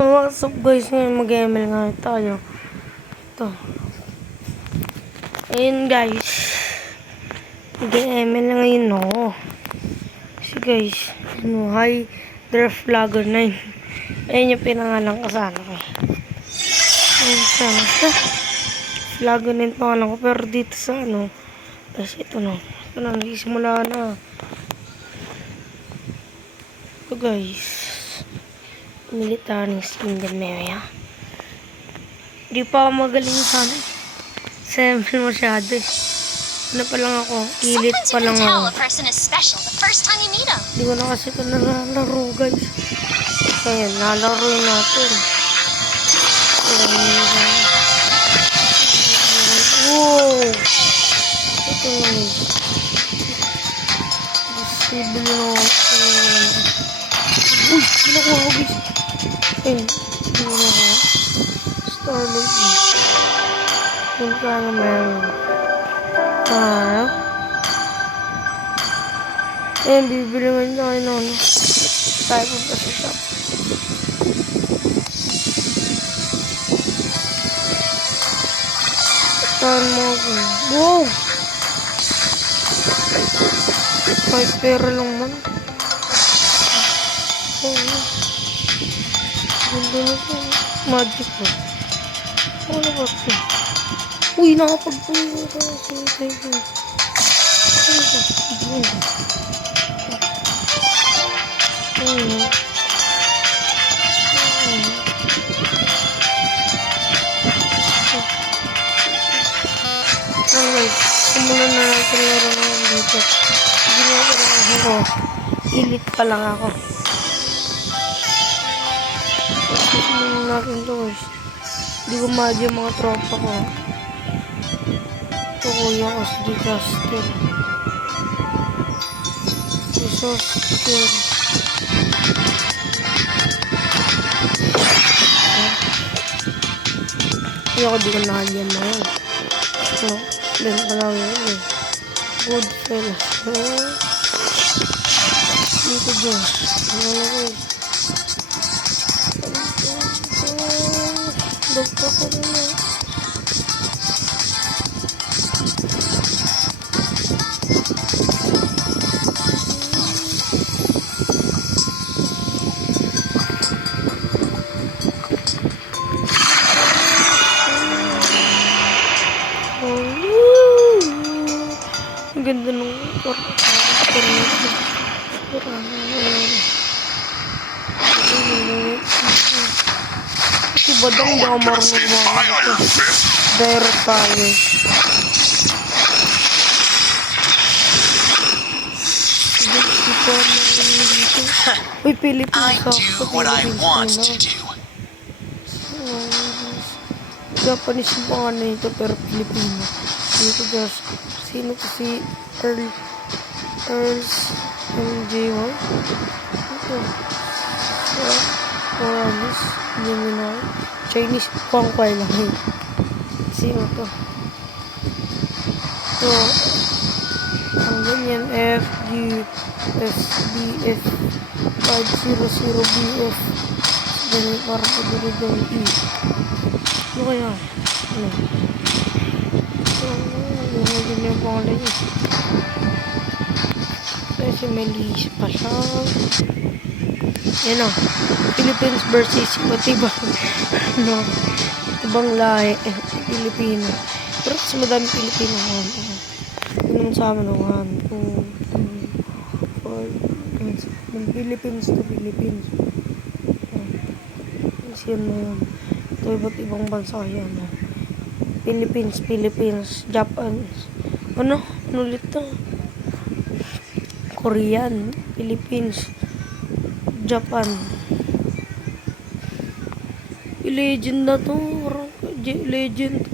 What's up guys, ngayon mag-ML nga tayo. Ito. Ayun guys. Mag-ML na ngayon ako. Kasi guys, hi, Draft Vlogger 9. Ayun yung pinangalan ko sana ko. Ayun sana. Vlogger 9 pangalan ko. Pero dito sa tapos ito na. Ito na, nagsisimula na. Ito guys. Military skin din Maya. Di pa ako magaling sa Semple masyado eh. Ano pa lang ako, ilit pa lang ako. Di ko na kasi ito nalalaro guys. Kaya nalaroin natin. Wow! Ito na guys. Possible na ako. Uy! Pinakuha ko guys. Ayun. Pinakuha ko. Starlight. Kung kaya meron. Ayun, bibili mo nyo kayo noon. Tayo po pa sa shop. Saan mo ako? Wow! 5 pera lang man. Ganda na ito. Magic po. Ano ba ito? Uy, nakapagpunta ka. Sintay ko. Ano ba? Alright. Simulan na natin laro naman dito. Ginawa ko lang ako. Ilit pa lang ako. Simulan natin ito guys. Hindi ko madya yung mga tropa ko. Ito kuya ko si Dicaster. Dicaster. Kaya ko di ko nakadyan na yun. So, then pa lang yun eh. Good fella. Dito dyan. Ano na guys. Dagpa ko rin na. Ang ganda nung si Badang di ako marunong mga direct tayo. Uy, Philippines ako. Japanese yung pangalan nito pero Filipino. Dito guys, sino ko si Earls MJ1? Ito. Oralis, Gemini, Chinese, Huangkwai lang yun. Sino to? So, ang ganyan, FG, SBF, 500BF. Ganyan, parang pagdari doon, E. Ano kaya? Ano? Ganyan yung pangalan niya. Kasi may lihis pa siya. Yan o. Philippines versus iba't ibang ibang lahi. Pilipino. Pero kasi madami Pilipino. Yun sa amin o. Philippines to Philippines. Kasi yan na yun. Ito iba't ibang bansa yan. Philippines, Japan. Ano ulit to? Korean, Philippines, Japan. Legend na to. Legend.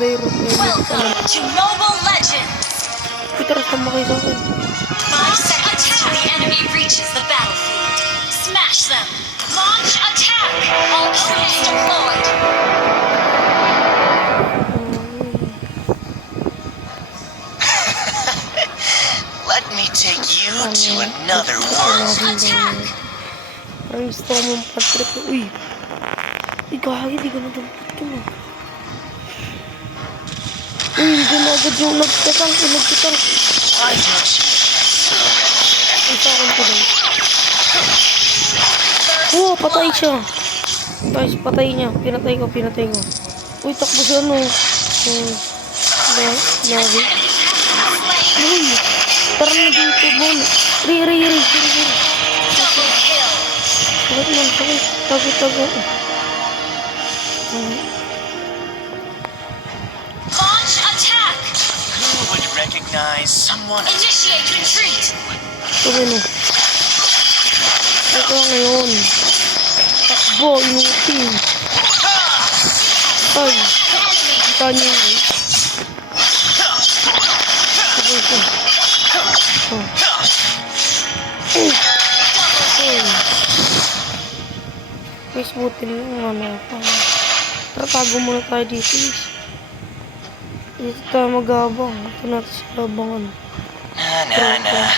Welcome to Mobile Legends! Kita rin sama kayo sa akin. 5 seconds until the enemy reaches the battlefield. Smash them! Launch attack! All troops deployed! Let me take you to another world. Attack! Parang gusto ko mong patrip. Uy! Ikahagi, di ka nadampot ka na. Uy, hindi na agad yung nagtatang. Why don't you surrender? Isa akong pa guys. Oh, patay siya. Guys, patay niya. Pinatay ko. Uy, takbo siya no. Lari. Uy, tara na dito, Bon. Ri. Double kill. Sakit man, sakit. Tago. Launch attack. Who would recognize someone as Initiate retreat. Sabi no. Ito ngayon. Takbo, inuti. Ay, Enemy. kita niyo yun, guys. Sabay ko. Oh. Guys, buti na yung Tara, tago muna tayo dito, guys. Dito tayo mag-abang. Ito natin sa abangan.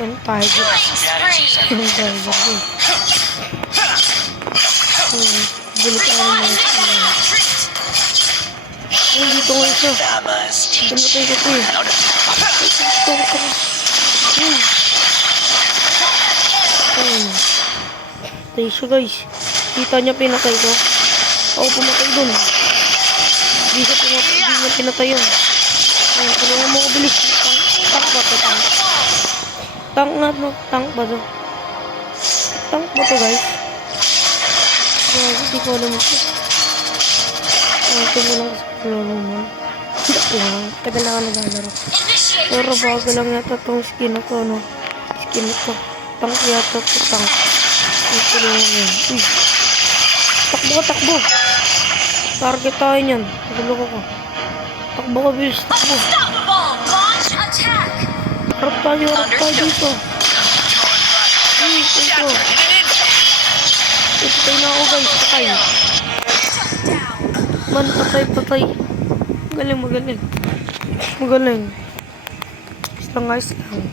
Yung tiger. strategies are Yung tiger. Bulit We ako are naman. initiating retreat. Yung dito nga isa. I must teach Pinatay you ko to eh. how to Ito. Patay siya, guys. Kita niya pinatay ko. Ako pumatay dun. Hindi niya pinatay yun. Ayun, tulungan mo ko bilis. Tank ba to? Tank nga, no? Tank ba to? Tank ba to, guys? Hindi ko alam ito. Ito mo lang sa laro mo. Hindi lang. Tagal na ka naglalaro. Initiate Pero retreat. bago lang yata itong skin na to, no? Skin na to. Tank yata to, tank. Ang tulungan yun. Uy. Takbo. Target tayo niyan. Nagulo ko. Takbo ka, bilis. Takbo. Unstoppable. Launch attack. Harap tayo dito. Uy, ito. Patay na ako, guys. Patay. Man, patay. Magaling. Basta guys lang.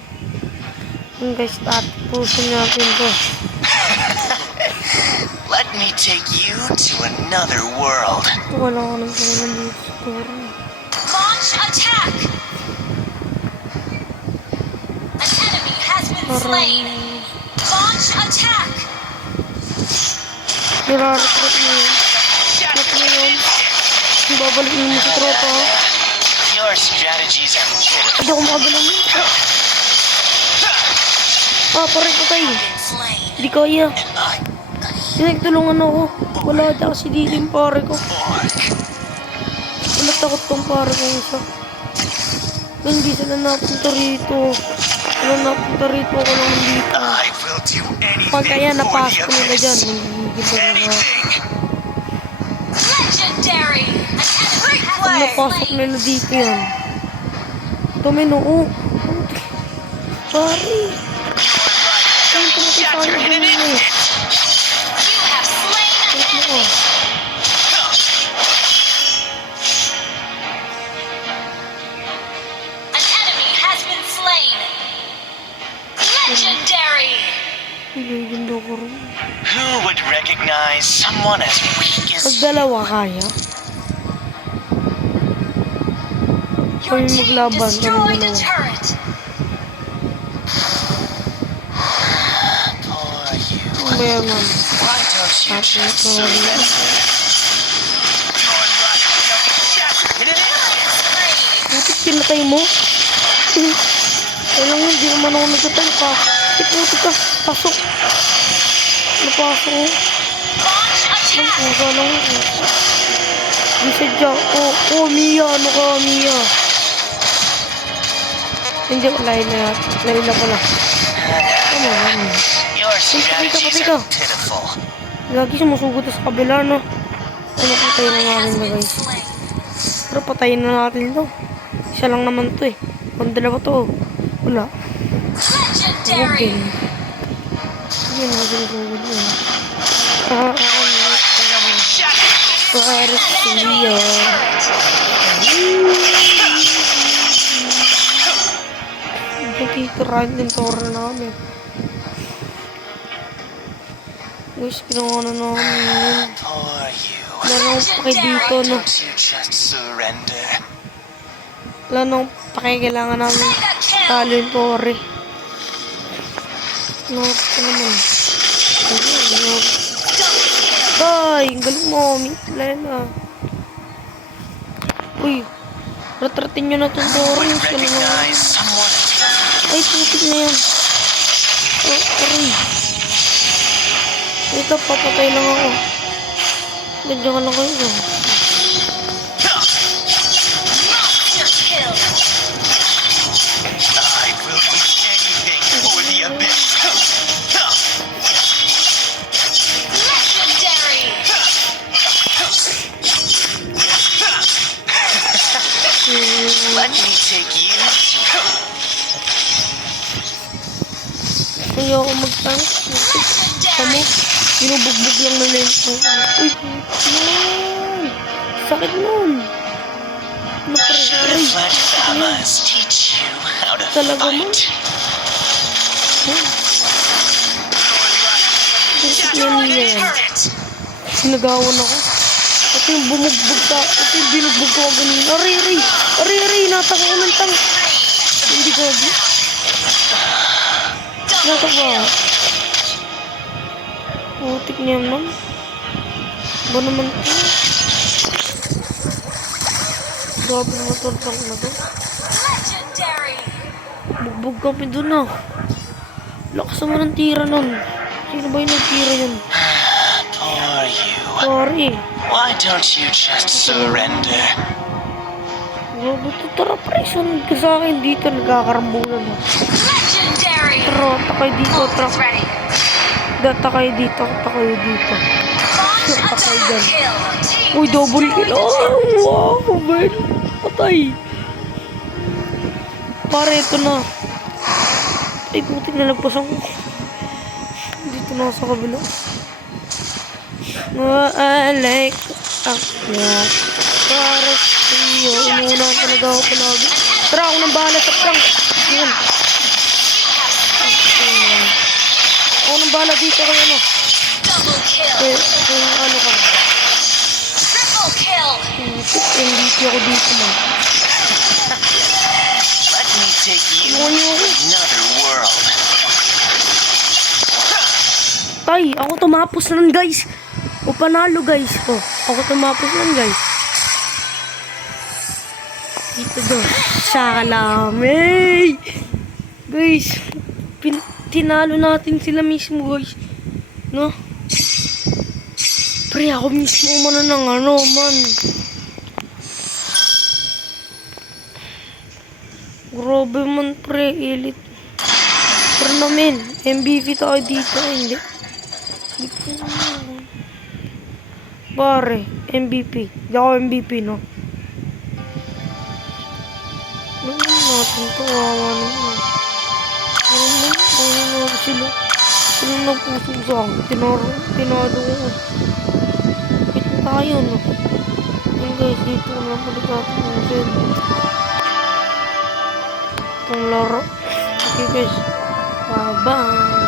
Yung guys, tapusin natin to. let me take you to another world. Wala ko nang pagkalan dito sa toro. Launch attack. An enemy has been slain. Launch attack. Nirarecruit mo yun. Babalik mo sa tropa. Your strategies are pitiful. Hindi ako makabilang. Parang patay. Been slain. Hindi kaya. I Tinagtulungan ako. Wala ata kasi dito yung pare ko. bork. Wala takot tong pare ko isa. Hindi sila napunta rito. Ako lang dito. I will do Pag kaya anything for napasok the nila dyan. abyss. Hindi ba na Anything. Legendary. An enemy has pag been napasok slain. nila dito yan. Tumino. Pare. Ayun, pumatay tayo Chapter in an dun eh. instant. You have slain an Tingnan mo. enemy. An enemy has been slain. Legendary. Hindi ko rin. Who would recognize someone as weak Pag as dalawa kaya. Your Kami team maglaban. destroyed a Kami turret. poor you? Ang bayaman. Why don't you Tapos just na surrender? Your life shall be shattered in an instant. Spree. Putik, pinatay mo? Kailang hindi naman ako nagtatay pa. Putik ka. Pasok. Napasok ko. Launch attack. Pusa lang. Di sadya. Mia. Ano ka, Mia? Hindi, Layla pala. Ano yan? Your patay ka. strategies are pitiful. Lagi sumusugod sa kabila, no? Ano, patayin na Ally has natin na, been guys. slain. Pero patayin na natin to. Isa lang naman to eh. Kung dalawa to, wala. Legendary. Hindi na sinusugod yun. Shattered. Para An enemy siya. in the turret. Nakikirahin din toro namin. Guys, ginawa na namin yun. Poor you. Wala na akong pake dito, no? Don't you just surrender? Wala na akong pake, kailangan namin Mega kill. talo yung Tori. No, ito naman. Ay, ang galing mo, Lela. Uy, retratin nyo na itong Tori. Would recognize someone. Ay, putik na yan. Oh, aray. Ito, papatay lang ako. Ganyan ka lang kayo dyan. Monster kill. I will do anything for the abyss. Legendary. Let me take you to Ayoko mag-tank. Kamo, Legendary. binubugbog lang na lento. Uy, nun. Sakit nun. Ano pa rin? Should Aray. have let Famas teach you how to Talaga mo? fight. Isip niya niya yan. Sinagawan ako. Ito yung bumugbog sa... Ito yung binugbog ko ganun. Aray, aray. Aray, aray. Nataka ko ng tank. Hindi gabi. Nata ba? Putik niya naman. Ba naman ito? Gabi naman ito ang tank na to. Legendary. Bugbog kami dun ah. Lakas naman ang tira nun. Sino ba yung nagtira yun? Poor you. Sorry. Why don't you just surrender? Grabe ito. Tara pre, sunod ka sa akin dito. Nagkakarambulan ah. Legendary. Tara, takay dito. Tara. Ultimate ready. Takay dito. Takay dito. Launch Takay attack dyan. kill. Team Uy, double destroyed kill. the turret. Oh, wow, man. Patay. Pare, ito na. Ay, putik na nagpasang. Dito na sa kabila. I like yeah. Para sa'yo. Umuunahan talaga ako palagi. Tara, ako nang bahala sa prank. Yan. Ako nang bahala dito kayo, ano. Double kill. Kung ano ka. Triple kill. MVP ako dito, man. Let me take you Ano yun? to another world. Tay, ako tumapos nun, guys. O panalo, guys. O, ako tumapos nun, guys. Dito doon. Sa kalami. Guys, tinalo natin sila mismo, guys. No? Pre, ako mismo umano ng ano, man. Grabe man, pre. Elite. Pero namin, MVP tayo dito. Hindi. Pare, MVP. Di ako MVP, no? Ano natin ito? Awa naman. Ano sila? Sila nagpuso sa akin. Tinado ko. Ito tayo, no? Ayun guys, dito ko na balik natin yung send. Itong laro. Okay guys. Bye-bye.